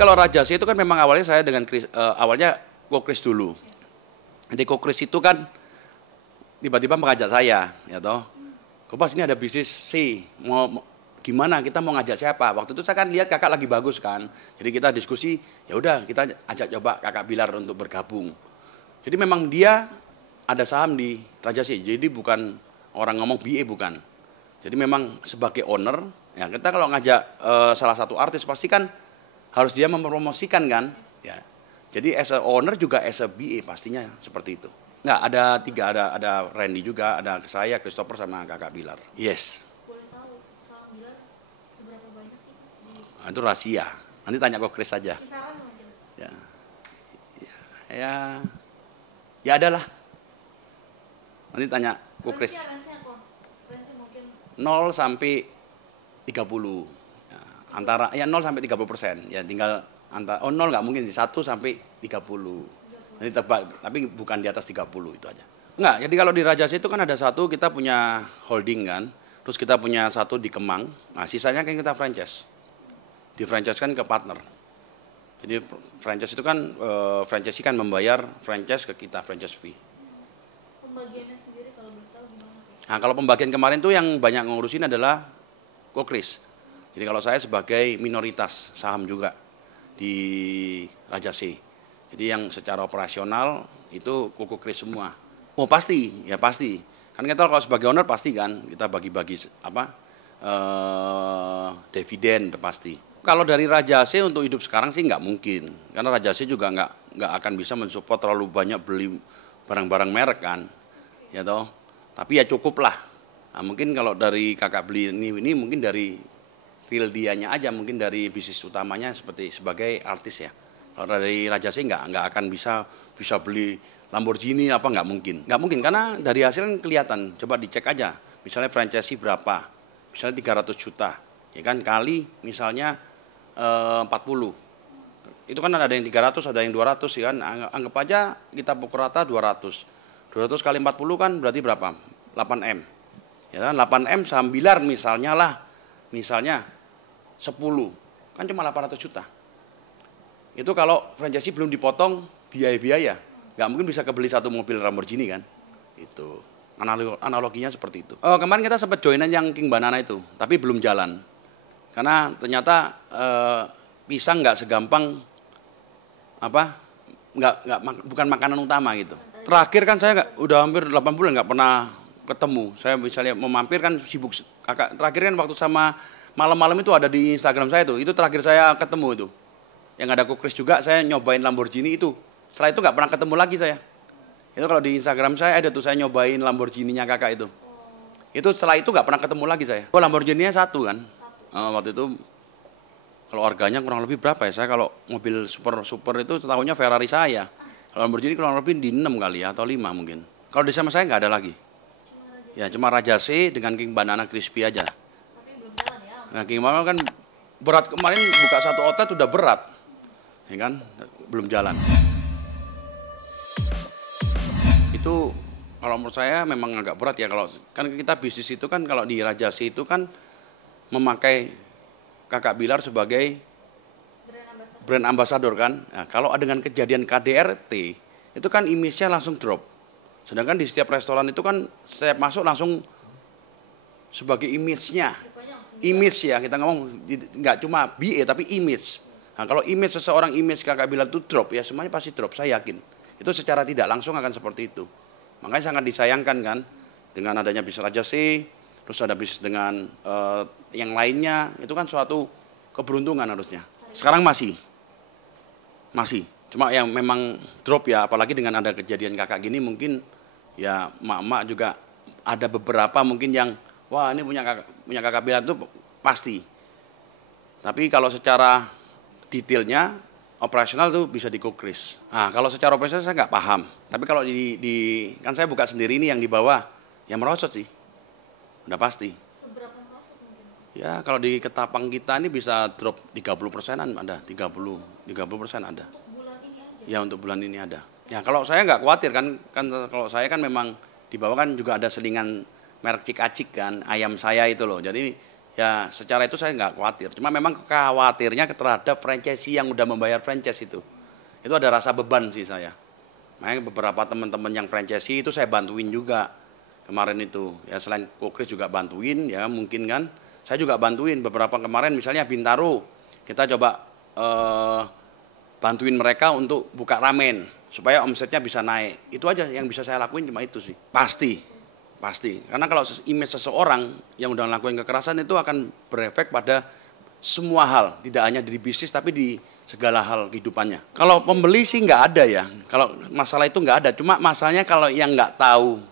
kalau Rajasi itu kan memang awalnya saya dengan awalnya Kokris dulu. Jadi Kokris itu kan tiba-tiba mengajak saya, ya toh. Kopas ini ada bisnis C, gimana kita mau ngajak siapa? Waktu itu saya kan lihat kakak lagi bagus kan. Jadi kita diskusi, ya udah kita ajak coba kakak Bilar untuk bergabung. Jadi memang dia ada saham di Rajasi. Jadi bukan orang ngomong BA bukan. Jadi memang sebagai owner, ya kita kalau ngajak salah satu artis pasti kan harus dia mempromosikan kan. Ya. Jadi as a owner juga as a BA pastinya seperti itu. Nggak, ada tiga, ada Randy juga, ada saya, Christopher sama kakak Bilar. Yes. Boleh tahu saham Bilar seberapa banyak sih? Nah, itu rahasia. Nanti tanya ke Chris saja. Kisaran mungkin. Ya adalah. Nanti tanya ke Chris. Range mungkin 0 sampai 30. Ya, antara 0 sampai 30%. Ya tinggal antara 0 nggak mungkin 1 sampai 30. Nanti tebak, tapi bukan di atas 30 itu aja. Enggak, jadi kalau di Rajasi itu kan ada satu kita punya holding kan, terus kita punya satu di Kemang, nah sisanya kan kita franchise. Di franchise kan ke partner. Jadi franchise itu kan, franchisee kan membayar franchise ke kita, franchise fee. Pembagiannya sendiri kalau boleh tahu gimana? Nah kalau pembagian kemarin tuh yang banyak ngurusin adalah Kokris. Jadi kalau saya sebagai minoritas saham juga di Rajasi. Jadi yang secara operasional itu Kokris semua. Oh pasti, ya pasti. Kan kita kalau sebagai owner pasti kan kita bagi-bagi dividen pasti. Kalau dari Rajasi untuk hidup sekarang sih nggak mungkin, karena Rajasi juga nggak akan bisa mensupport terlalu banyak beli barang-barang merek kan, ya toh. Tapi ya cukup lah. Nah, mungkin kalau dari kakak beli ini mungkin dari real dianya aja, mungkin dari bisnis utamanya sebagai artis ya. Kalau dari Rajasi nggak akan bisa beli Lamborghini apa nggak mungkin karena dari hasil kan kelihatan, coba dicek aja, misalnya franchise berapa, misalnya 300 juta, ya kan kali misalnya 40, itu kan ada yang 300, ada yang 200 ya kan, anggap aja kita pukul rata 200 kali 40 kan berarti berapa, 8M, ya kan 8M saham Bilar misalnya 10, kan cuma 800 juta. Itu kalau franchise belum dipotong biaya-biaya, nggak mungkin bisa kebeli satu mobil Lamborghini kan. Itu analoginya seperti itu. Kemarin kita sempat joinan yang King Banana itu, tapi belum jalan. Karena ternyata pisang nggak segampang bukan makanan utama gitu. Terakhir kan saya udah hampir 8 bulan nggak pernah ketemu. Saya misalnya mau mampir kan sibuk. Kakak terakhir kan waktu sama malam-malam itu ada di Instagram saya itu terakhir saya ketemu itu. Yang ada Kokris juga, saya nyobain Lamborghini itu. Setelah itu nggak pernah ketemu lagi saya. Itu kalau di Instagram saya ada tuh saya nyobain Lamborghini-nya kakak itu. Itu setelah itu nggak pernah ketemu lagi saya. Oh Lamborghini-nya satu kan. Waktu itu kalau harganya kurang lebih berapa ya? Saya kalau mobil super itu tahunnya Ferrari saya. Kalau Lamborghini kurang lebih di 6 kali ya, atau 5 mungkin. Kalau di sama saya nggak ada lagi. Ya cuma Rajasi dengan King Banana Crispy aja. Tapi belum jalan ya? Nah King Banana kan berat, kemarin buka satu outlet udah berat. Ya kan, belum jalan. Itu kalau menurut saya memang agak berat ya, kalau kan kita bisnis itu kan kalau di Rajasi itu kan memakai kakak Bilar sebagai brand ambassador kan. Nah, kalau dengan kejadian KDRT itu kan image-nya langsung drop. Sedangkan di setiap restoran itu kan setiap masuk langsung sebagai image-nya. Image ya, kita ngomong nggak cuma BA tapi image. Nah, kalau image seseorang, image kakak Bilar itu drop, ya semuanya pasti drop, saya yakin. Itu secara tidak langsung akan seperti itu. Makanya sangat disayangkan kan, dengan adanya bisnis Rajasi, terus ada bisnis dengan yang lainnya, itu kan suatu keberuntungan harusnya. Sekarang masih. Cuma yang memang drop ya, apalagi dengan ada kejadian kakak gini mungkin, ya mak-mak juga ada beberapa mungkin yang, wah ini punya kakak Bilar itu pasti. Tapi kalau secara detailnya operasional tuh bisa di Kokris. Nah, kalau secara operasional saya nggak paham. Tapi kalau kan saya buka sendiri ini yang di bawah, yang merosot sih. Udah pasti. Seberapa merosot mungkin? Ya, kalau di Ketapang kita ini bisa drop 30%-an ada, 30% ada. Untuk bulan ini aja? Ya, untuk bulan ini ada. Ya, kalau saya nggak khawatir kan kalau saya kan memang di bawah kan juga ada selingan merek Cik Acik kan, ayam saya itu loh. Jadi ya secara itu saya nggak khawatir. Cuma memang khawatirnya terhadap franchisee yang udah membayar franchise itu. Itu ada rasa beban sih saya. Makanya beberapa teman-teman yang franchisee itu saya bantuin juga kemarin itu. Ya selain Kokris juga bantuin ya mungkin kan. Saya juga bantuin beberapa kemarin misalnya Bintaro. Kita coba bantuin mereka untuk buka ramen supaya omsetnya bisa naik. Itu aja yang bisa saya lakuin cuma itu sih. Pasti. Karena kalau image seseorang yang udah ngelakuin kekerasan itu akan berefek pada semua hal, tidak hanya di bisnis tapi di segala hal kehidupannya. Kalau pembeli sih nggak ada ya. Kalau masalah itu nggak ada. Cuma masalahnya kalau yang nggak tahu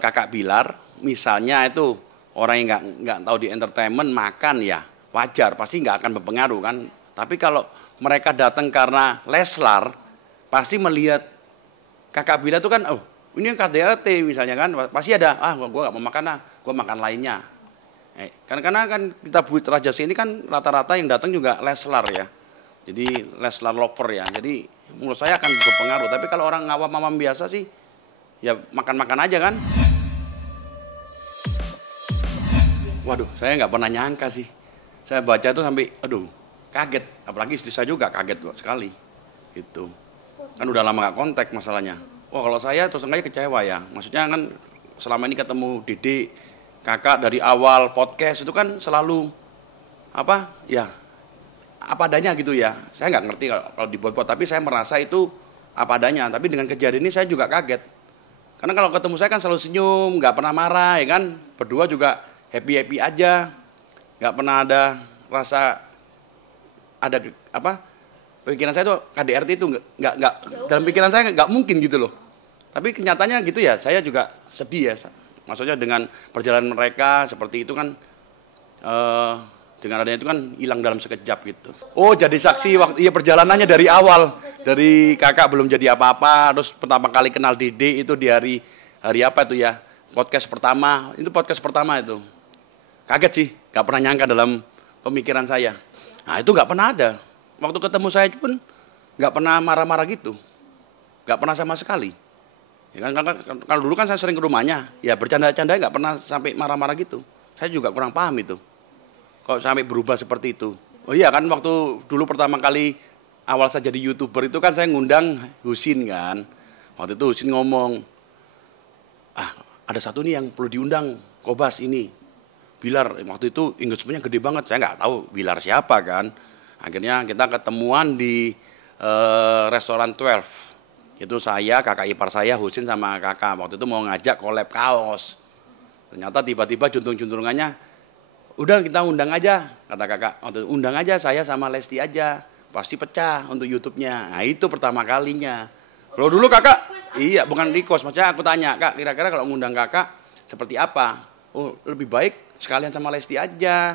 Kakak Bilar, misalnya itu orang yang nggak tahu di entertainment makan ya wajar, pasti nggak akan berpengaruh kan. Tapi kalau mereka datang karena Leslar, pasti melihat Kakak Bilar itu kan, oh ini KDRT misalnya kan, pasti ada, gue gak mau makan gue makan lainnya. Karena kan kita buat Rajasi ini kan rata-rata yang datang juga Leslar ya. Jadi Leslar lover ya. Jadi menurut saya akan berpengaruh. Tapi kalau orang awam-awam biasa sih, ya makan-makan aja kan. Waduh, saya nggak pernah nyangka sih. Saya baca itu sampai, aduh, kaget. Apalagi istri saya juga kaget sekali. Gitu. Kan udah lama gak kontak masalahnya. Oh kalau saya terus terang kecewa ya. Maksudnya kan selama ini ketemu Dede, Kakak dari awal podcast itu kan selalu apa adanya gitu ya. Saya nggak ngerti kalau dibuat-buat, tapi saya merasa itu apa adanya. Tapi dengan kejadian ini saya juga kaget. Karena kalau ketemu saya kan selalu senyum, nggak pernah marah ya kan. Berdua juga happy aja, nggak pernah ada rasa ada pikiran saya tuh KDRT itu nggak dalam pikiran saya nggak mungkin gitu loh. Tapi kenyataannya gitu ya, saya juga sedih ya. Maksudnya dengan perjalanan mereka seperti itu kan, dengan adanya itu kan hilang dalam sekejap gitu. Oh jadi saksi waktu perjalanannya dari awal, dari kakak belum jadi apa-apa, terus pertama kali kenal Dede itu di hari apa itu ya, podcast pertama itu. Kaget sih, nggak pernah nyangka dalam pemikiran saya. Nah itu nggak pernah ada. Waktu ketemu saya pun nggak pernah marah-marah gitu, nggak pernah sama sekali. Ya kan, kalau dulu kan saya sering ke rumahnya, ya bercanda-canda nggak pernah sampai marah-marah gitu. Saya juga kurang paham itu, kok sampai berubah seperti itu. Oh iya kan waktu dulu pertama kali awal saya jadi YouTuber itu kan saya ngundang Husin kan. Waktu itu Husin ngomong, ada satu nih yang perlu diundang, Kobas ini. Bilar, waktu itu engagementnya gede banget, saya nggak tahu Bilar siapa kan. Akhirnya kita ketemuan di restoran 12. Itu saya, kakak ipar saya, Husin sama kakak. Waktu itu mau ngajak collab kaos. Ternyata tiba-tiba juntung-juntungannya, udah kita undang aja, kata kakak. Waktu itu, undang aja saya sama Lesti aja. Pasti pecah untuk YouTube-nya. Nah itu pertama kalinya. Kalau dulu kakak, iya bukan request. Maksudnya aku tanya, kak kira-kira kalau ngundang kakak seperti apa? Oh lebih baik sekalian sama Lesti aja.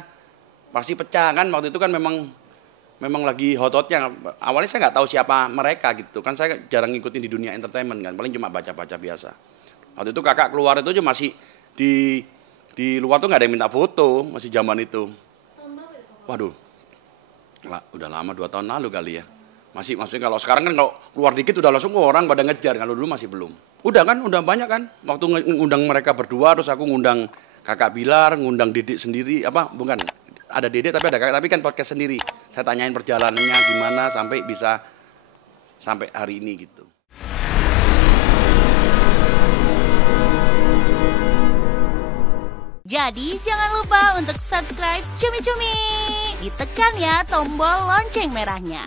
Pasti pecah kan, waktu itu kan memang lagi hot-hotnya. Awalnya saya nggak tahu siapa mereka gitu kan, saya jarang ngikutin di dunia entertainment kan, paling cuma baca-baca biasa. Waktu itu kakak keluar itu aja masih di luar tuh nggak ada yang minta foto, masih zaman itu. Waduh, udah lama 2 tahun lalu kali ya. Maksudnya kalau sekarang kan kalau keluar dikit udah langsung orang pada ngejar, kalau dulu masih belum. Udah banyak kan, waktu ngundang mereka berdua, terus aku ngundang kakak Bilar, ngundang Dedek sendiri, bukan. Ada Dede tapi ada kakak, tapi kan podcast sendiri. Saya tanyain perjalanannya gimana sampai bisa sampai hari ini gitu. Jadi jangan lupa untuk subscribe Cumi Cumi. Ditekan ya tombol lonceng merahnya.